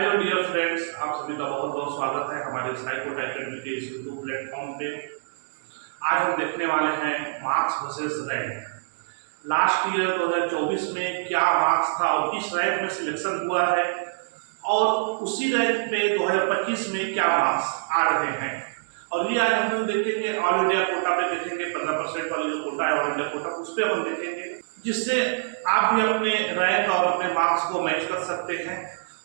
Hello dear friends, आप सभी का बहुत बहुत स्वागत है हमारे साइको टाइटन के इस यूट्यूब प्लेटफॉर्म पे। आज हम देखने वाले हैं marks versus rank. Last year 2024 में क्या मार्क्स था और किस रैंक में सिलेक्शन हुआ है, और उसी रैंक पे 2025 में क्या मार्क्स आ रहे हैं। और ये आज हम लोग देखेंगे ऑल इंडिया कोटा पे, देखेंगे 15% वाली जो कोटा है ऑल इंडिया कोटा, उस पर हम देखेंगे, जिससे आप भी अपने रैंक और अपने मार्क्स को मैच कर सकते हैं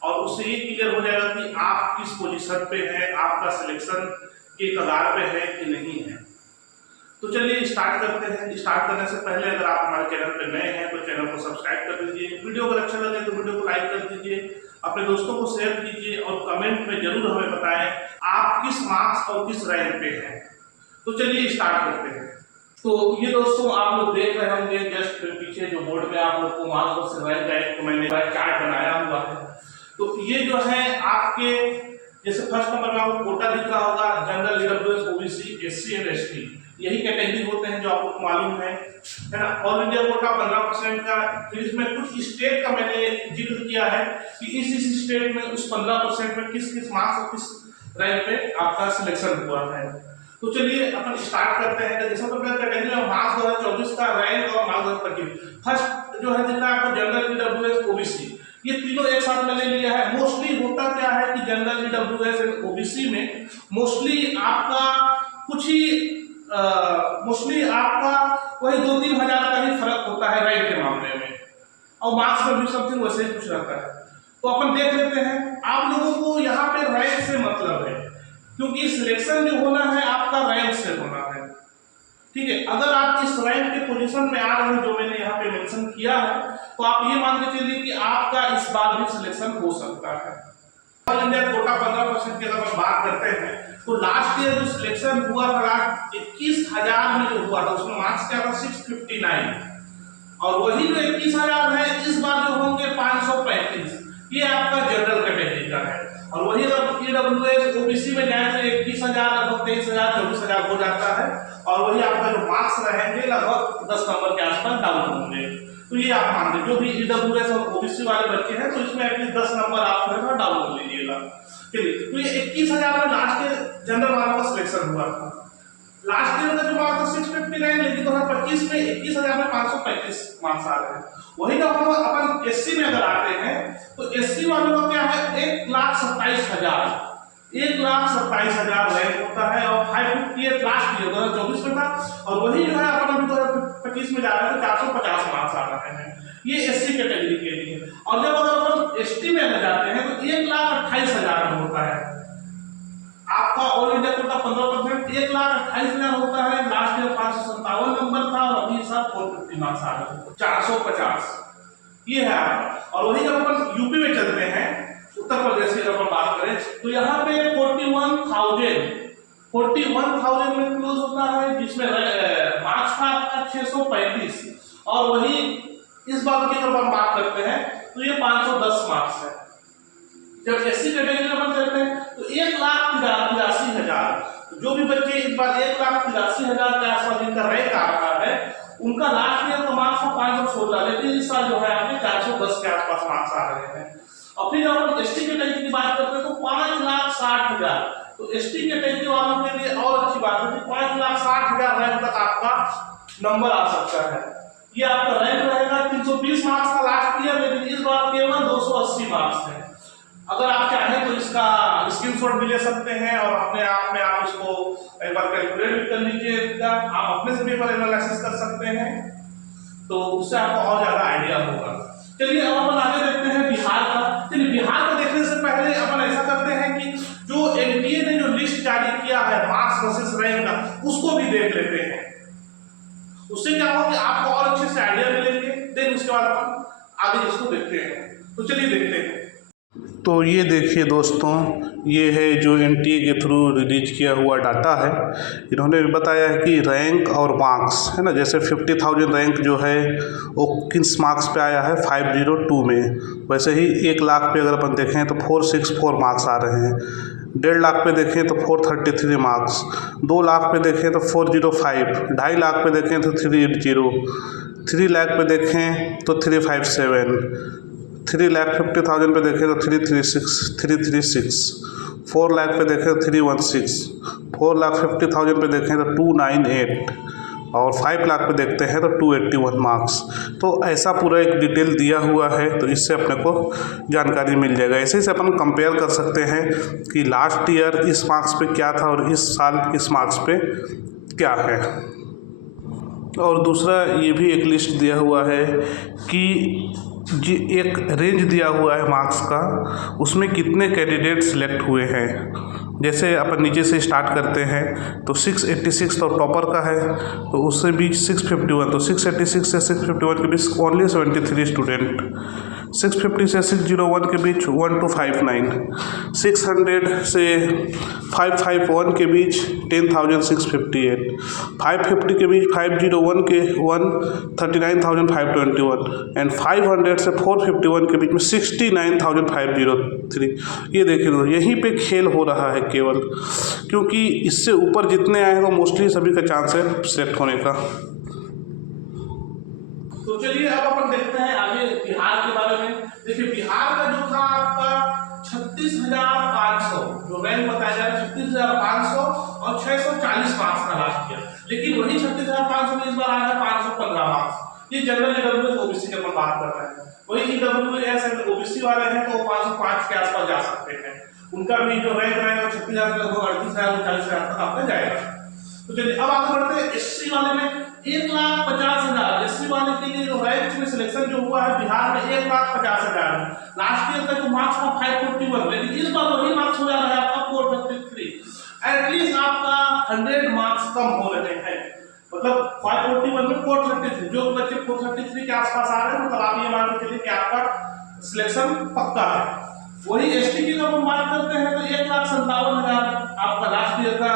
और उससे ये क्लियर हो जाएगा कि आप किस पोजीशन पे हैं, आपका सिलेक्शन के कगार पे है कि नहीं है। तो चलिए स्टार्ट करते हैं। स्टार्ट करने से पहले अगर आप हमारे चैनल पे नए हैं तो चैनल को सब्सक्राइब कर दीजिए, वीडियो अगर अच्छा लगे तो वीडियो को लाइक कर दीजिए, अपने दोस्तों को शेयर कीजिए और कमेंट में जरूर हमें बताएं आप किस मार्क्स और किस रैंक पे हैं। तो चलिए स्टार्ट करते हैं। तो ये दोस्तों आप लोग देख रहे होंगे जस्ट पीछे जो बोर्ड पे आप लोग को मार्क्स वर्सेस रैंक का एक मैंने चार्ट बनाया हुआ है। तो ये जो है आपके, जैसे फर्स्ट नंबर में आपको कोटा दिख रहा होगा, general, EWS, OBC, SC and ST, यही कैटेगरी होते हैं जो आपको मालूम है ना। ऑल इंडिया कोटा 15% का, फिर इसमें कुछ स्टेट का मैंने जिक्र किया है कि इस स्टेट में उस 15% में किस किस मार्क्स और किस रैंक पे आपका सिलेक्शन हुआ है। तो चलिए अपन स्टार्ट करते हैं। जैसा तो मैं कैटेगरी में मार्क्स 2024 का रैंक और मार्क्स 2025, फर्स्ट जो है दिख रहा है आपको जनरल, ईडब्ल्यूएस, ओबीसी, ये तीनों एक साथ मैंने लिया है। मोस्टली होता क्या है कि जनरल, ईडब्ल्यूएस एंड ओबीसी में मोस्टली आपका कुछ ही मोस्टली आपका वही 2-3 हजार का ही फर्क होता है रैंक के मामले में, और मार्क्स में भी समथिंग वैसे ही कुछ रहता है। तो अपन देख लेते हैं। आप लोगों को यहाँ पे रैंक से मतलब है, क्योंकि सिलेक्शन जो होना है आपका रैंक से होना है, ठीक है। अगर आप इस रैंक के पोजीशन में आ रहे हैं जो मैंने यहाँ पे मेंशन किया है, तो आप ये मान के चलिए कि आपका इस बार भी सिलेक्शन हो सकता है। ऑल इंडिया कोटा 15% की अगर बात करते हैं तो लास्ट ईयर जो सिलेक्शन हुआ था 21,000 में जो हुआ था उसमें मार्क्स क्या था 659, और वही जो 21,000 है इस बार जो होंगे 535, ये आपका जनरल कैटेगरी का है। और वही अगर ईडब्ल्यूएस, ओबीसी में जाए तो 21,000 लगभग 23,000 24,000 हो जाता है, और वही आपका जो मार्क्स रहेंगे लगभग 10 नंबर के आसपास डाउन होंगे। तो ये आप मान लीजिए जो भी ईडब्ल्यूएस और ओबीसी वाले बच्चे हैं तो इसमें एटलीस्ट 10 नंबर आप जो है डाउन कर लीजिएगा। चलिए, तो ये 21,000 में लास्ट ईयर जनरल वालों का सिलेक्शन हुआ था। लास्ट ईयर का जो मार्क्स था 659, लेकिन 2025 में 21,000 में 535 मार्क्स आ रहे हैं। वही जब हम अपन एससी में अगर आते हैं तो एससी वालों का क्या है 1,27,000 रैंक होता है, और 558 लास्ट ईयर 2024 में था, और वही जो है अपन अभी 2025 में जा रहे हैं तो 450 मार्क्स आ रहे हैं। ये एससी कैटेगरी के लिए। और जब अगर अपन एसटी में अगर जाते हैं तो 1,28,000 में होता है आपका ऑल इंडिया कोटा 15%, 1,28,000 होता है। लास्ट ईयर 557 नंबर था और अभी साथ 450 मार्क्स आ रहे हैं, 450 ये है आपका। और वही जब अपन यूपी में चलते हैं, उत्तर प्रदेश की अगर बात करें तो यहाँ पे 41,000 में क्लोज होता है, जिसमें मार्क्स था आपका 635, और वही इस बार की अगर हम बात करते हैं तो ये 510 मार्क्स है। जब एससी कैटेगरी में चलते हैं तो 1,83,000, जो भी बच्चे इस बार 1,83,000 के आसपास जिनका रैंक आ रहा है उनका लास्ट ईयर का मार्क्स था 516, लेकिन इस साल जो है आपके 410 के आसपास मार्क्स आ रहे हैं। और फिर जब हम एसटी कैटेगरी की बात करते हैं तो 5,60,000, तो एसटी कैटेगरी वालों के लिए और अच्छी बात है कि 5,60,000 रैंक तक आपका नंबर आ सकता है। ये आपका रैंक रहेगा 320 मार्क्स का लास्ट ईयर, लेकिन इस बार केवल 280 मार्क्स है। अगर आप चाहें तो इसका स्क्रीनशॉट भी ले सकते हैं और अपने आप में आप इसको एक बार कैलकुलेट भी कर लीजिएगा, आप अपने से भी पेपर एनालिसिस कर सकते हैं, तो उससे आपको और ज्यादा आइडिया होगा। चलिए अब अपन आगे देखते हैं बिहार का। चलिए बिहार को देखने से पहले अपन ऐसा करते हैं कि जो एनटीए ने जो लिस्ट जारी किया है मार्क्स वर्सेस रैंक का, उसको भी देख लेते हैं। उससे क्या होगा कि आपको और अच्छे से आइडिया मिलेंगे, देन उसके बाद अपन आगे इसको देखते हैं। तो चलिए देखते हैं। तो ये देखिए दोस्तों, ये है जो एनटीए के थ्रू रिलीज किया हुआ डाटा है। इन्होंने बताया है कि रैंक और मार्क्स है ना, जैसे 50,000 रैंक जो है वो किस मार्क्स पे आया है 502 में, वैसे ही 1 लाख पे अगर अपन देखें तो 464 मार्क्स आ रहे हैं। 1.5 लाख पे देखें तो 433 मार्क्स, 2 लाख पे देखें तो 405, 2.5 लाख पे देखें तो 380, 3 लाख पे देखें तो 357, 3,50,000 पे देखें तो 336, 4 लाख पे देखें तो 316, 4,50,000 पे देखें तो 298 और 5 लाख पे देखते हैं तो 281 मार्क्स। तो ऐसा पूरा एक डिटेल दिया हुआ है, तो इससे अपने को जानकारी मिल जाएगा। ऐसे से अपन कंपेयर कर सकते हैं कि लास्ट ईयर इस मार्क्स पे क्या था और इस साल इस मार्क्स पे क्या है। और दूसरा ये भी एक लिस्ट दिया हुआ है कि एक रेंज दिया हुआ है मार्क्स का, उसमें कितने कैंडिडेट सिलेक्ट हुए हैं। जैसे अपन नीचे से स्टार्ट करते हैं तो 686 तो टॉपर का है, तो उससे बीच 651, तो 686 से 651 के बीच ओनली 73 स्टूडेंट, 650 से 601 के बीच 1259, 600 से 551 के बीच 10,658, 550 के बीच 501 के 139,521 एंड 500 से 451 के बीच में 69,503। ये देखिए दोस्तों, यहीं पे खेल हो रहा है केवल, क्योंकि इससे ऊपर जितने आए हैं वो मोस्टली सभी का चांस है सिलेक्ट होने का। तो चलिए अब अपन देखते हैं आगे बिहार के बारे में। देखिए बिहार का जो था आपका 36,500 जो रैंक बताया जा रहा है 36,500 और 640 मार्क्स का लास्ट ईयर, लेकिन वही 36,500 में इस बार आ रहा है 515 मार्क्स। ये जनरल ईडब्ल्यूएस ओबीसी की अपन बात कर रहे हैं। वही ईडब्ल्यूएस एंड ओबीसी वाले हैं तो 505 के आसपास जा सकते हैं। उनका भी जो रैंक रहेगा 36,000 से लगभग 38,000 40,000 तक आपका जाएगा। तो चलिए अब आगे बढ़ते हैं। एससी वाले में 1,50,000 एससी वाले के लिए जो रैंक में सिलेक्शन जो हुआ है बिहार में 1,50,000 में। लास्ट ईयर का जो मार्क्स था 541, लेकिन इस बार वही मार्क्स हो जा रहा है आपका 453। एटलीस्ट आपका 100 मार्क्स कम हो रहे हैं, मतलब 541 में 433, जो बच्चे 433 के आसपास आ रहे हैं मतलब आप ये मान के चलिए कि आपका सिलेक्शन पक्का है। वही एसटी की जब हम बात करते हैं तो 1,57,000 आपका लास्ट ईयर का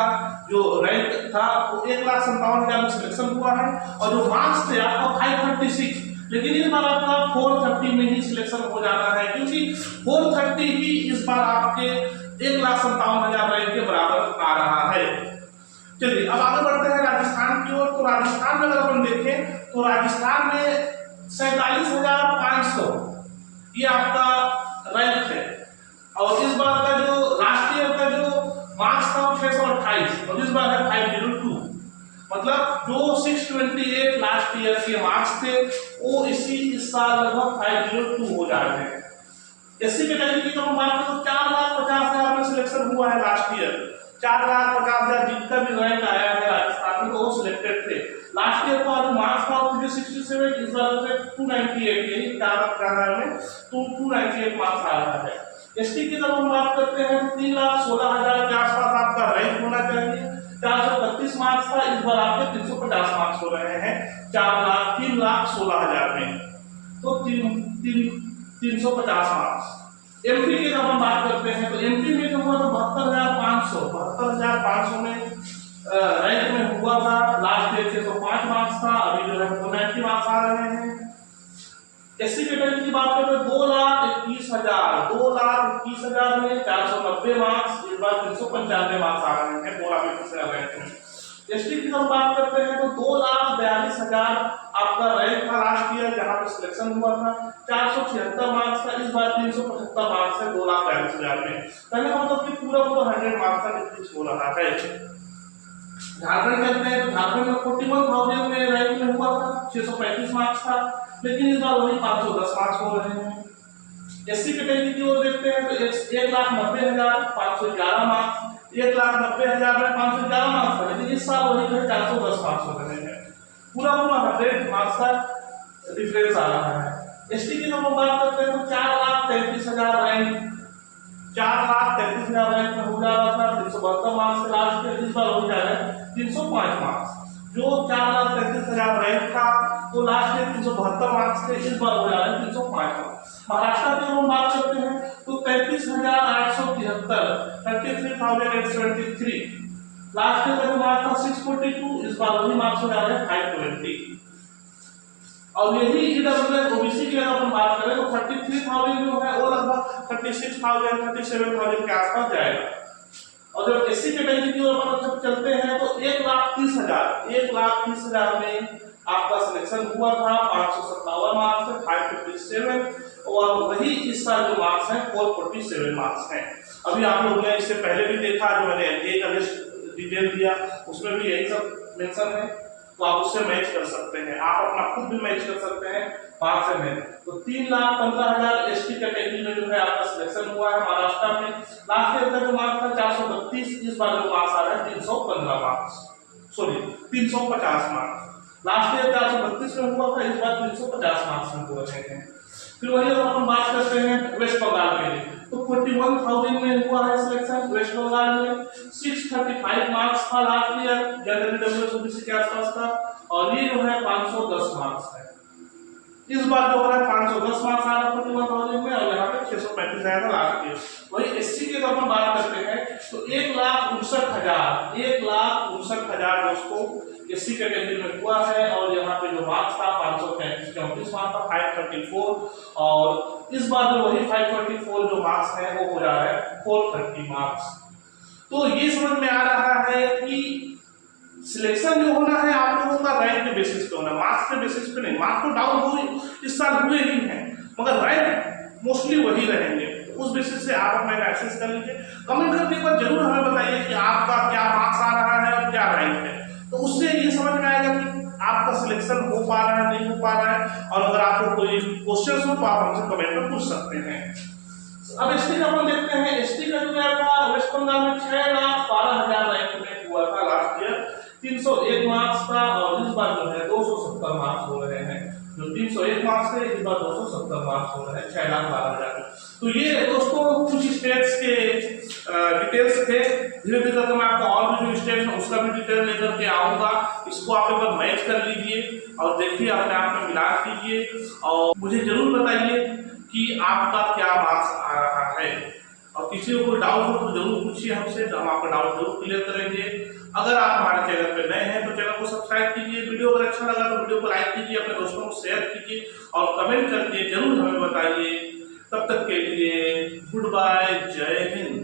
जो रैंक था वो 1,57,000 में सिलेक्शन हुआ है, और जो मार्क्स थे आपका 536, लेकिन इस बार आपका 430 में ही सिलेक्शन हो जाना है, क्योंकि 430 ही इस बार आपके 1,57,000 रैंक के बराबर आ रहा है। चलिए अब आगे बढ़ते हैं राजस्थान की ओर। तो राजस्थान में अगर अपन देखें तो राजस्थान में 47,500 ये आपका रैंक है, और इस बार का जो लास्ट ईयर का जो मार्क्स था 628 और इस बार है 502, मतलब जो 628 लास्ट ईयर के मार्क्स थे वो इस साल लगभग 502 हो जा रहे हैं। एससी कैटेगरी की हम बात करें तो 4,50,000 में सिलेक्शन हुआ है लास्ट ईयर। 4,50,000 जितना भी रैंक आया है राजस्थान में वो सिलेक्टेड थे। लास्ट ईयर का जो मार्क्स था 367, इस बार से 298, यही 4,50,000 में 298 मार्क्स आ रहा है। एसटी की जब हम बात करते हैं 3,16,000 के आसपास आपका रैंक होना चाहिए। 432 मार्क्स था, इस बार आपके 350 मार्क्स हो रहे हैं 3,16,000 में, तो 350 मार्क्स। एमपी की जब हम बात करते हैं तो एमपी में जो हुआ था 72,500 में रैंक में हुआ था। लास्ट ईयर 605 मार्क्स था, अभी जो है 490 मार्क्स आ रहे हैं। एससी कैटेगरी की बात करें तो 2,21,000 में 490 मार्क्स, इस बार 395 मार्क्स आ रहे हैं 2,21,000 रैंक में। एसटी की हम बात करते हैं तो 2,42,000 आपका रैंक था लास्ट ईयर जहां पे सिलेक्शन हुआ था। 476 मार्क्स था, इस बार 375 मार्क्स है 2,42,000 में। कहने का मतलब कि पूरा 100 मार्क्स का डिक्रीज हो रहा है। झारखंड चलते हैं तो झारखंड में 41,000 में रैंक में हुआ था, 635 मार्क्स था, लेकिन इस बार वही 510 मार्क्स हो रहे हैं। एससी कैटेगरी की ओर देखते हैं तो 1,90,511 मार्क्स, 1,90,000 में 511 मार्क्स था, लेकिन इस साल वही 410 मार्क्स हो रहे हैं। पूरा 100 मार्क्स का डिफरेंस आ रहा है। एसटी की हम बात करते हैं तो 4,33,000 रैंक, 4,33,000 रैंक में हो जा रहा था 372 मार्क्स के लास्ट ईयर, इस बार हो जा रहा है 305 मार्क्स। जो 4,33,000 रैंक था तो लास्ट ईयर 372 मार्क्स थे, इस बार हो जा रहा है 305 मार्क्स। महाराष्ट्र की हम बात करते हैं तो 33,873, 33,873 लास्ट ईयर का जो मार्क्स था 642, इस बार वही मार्क्स हो जा रहे हैं 520। और यही ईडब्ल्यूएस ओबीसी की अगर हम बात करें तो 33,000 जो है वो लगभग 36,000 37,000 के आसपास जाएगा। और जब एससी कैटेगरी की ओर जब चलते हैं तो 1,30,000 में आपका सिलेक्शन हुआ था 557 मार्क्स से 557, और वही इस साल जो मार्क्स हैं 447 मार्क्स हैं। अभी आप लोग ने इससे पहले भी देखा, जो मैंने एनडीए का लिस्ट डिटेल दिया उसमें भी यही सब मेंशन है, तो आप उससे मैच कर सकते हैं, आप अपना खुद भी मैच कर सकते हैं मार्क्स में। तो 3,15,000 एसटी कैटेगरी में जो है आपका सिलेक्शन हुआ है महाराष्ट्र में। लास्ट ईयर का जो मार्क्स था 432, इस बार जो मार्क्स आ रहा है 315 marks, sorry 350 marks. Last year 432 में हुआ था, इस बार 350 मार्क्स में हो रहे हैं। फिर वही अगर हम बात करते हैं वेस्ट बंगाल के लिए, तो 41,000 में हुआ है सिलेक्शन वेस्ट बंगाल में। 635 मार्क्स था लास्ट ईयर, जनरल डब्ल्यूएसओबीसी के आसपास था, और ये जो है 510 मार्क्स है। इस बार जो है 510 मार्क्स आ रहा है 41,000 में, और यहाँ पे 635 आया था लास्ट ईयर। वही एससी की अगर हम बात करते हैं तो 1,59,000 दोस्तों एससी कैटेगरी में हुआ है, और यहाँ पे जो मार्क्स था 534 मार्क्स था, 534, और इस बार जो वही 534 जो मार्क्स है वो हो रहा है 430 मार्क्स। तो ये समझ में आ रहा है कि सिलेक्शन जो होना है आप लोगों का रैंक के बेसिस पे होना, मार्क्स के बेसिस पे नहीं। मार्क्स तो डाउन हुए इस साल हुए ही हैं, मगर रैंक मोस्टली वही रहेंगे। उस बेसिस से आप अपना एनालिसिस कर लीजिए। कमेंट करने के बाद जरूर हमें बताइए कि आपका क्या मार्क्स आ रहा है और क्या रैंक है, तो उससे ये समझ में आएगा कि आपका सिलेक्शन हो पा रहा है नहीं हो पा रहा है। और अगर आपको कोई क्वेश्चन हो तो आप हमसे कमेंट में पूछ सकते हैं। अब एसटी का अपन देखते हैं। एसटी का जो गया था वेस्ट बंगाल में 6,12,000 रैंक में हुआ था लास्ट ईयर, 301 मार्क्स था, और इस बार जो है 270 मार्क्स हो रहे हैं। जो 301 मार्क्स थे इस बार 270 मार्क्स हो रहे हैं 6,12,000। तो ये दोस्तों कुछ स्टेट्स के डिटेल्स थे। धीरे धीरे मैं आपको और भी जो स्टेट है उसका भी डिटेल लेकर के आऊंगा। इसको आप एक बार मैच कर लीजिए और देखिए, अपने आप में मिलान कीजिए, और मुझे जरूर बताइए कि आपका क्या मार्क्स आ रहा है। और किसी को कोई डाउट हो तो जरूर पूछिए हमसे, तो हम आपका डाउट जरूर क्लियर करेंगे। अगर आप हमारे चैनल पर नए हैं तो चैनल को सब्सक्राइब कीजिए। वीडियो अगर अच्छा लगा तो वीडियो को लाइक कीजिए, अपने दोस्तों को शेयर कीजिए, और कमेंट करके जरूर हमें बताइए। तब तक के लिए गुड बाय, जय हिंद।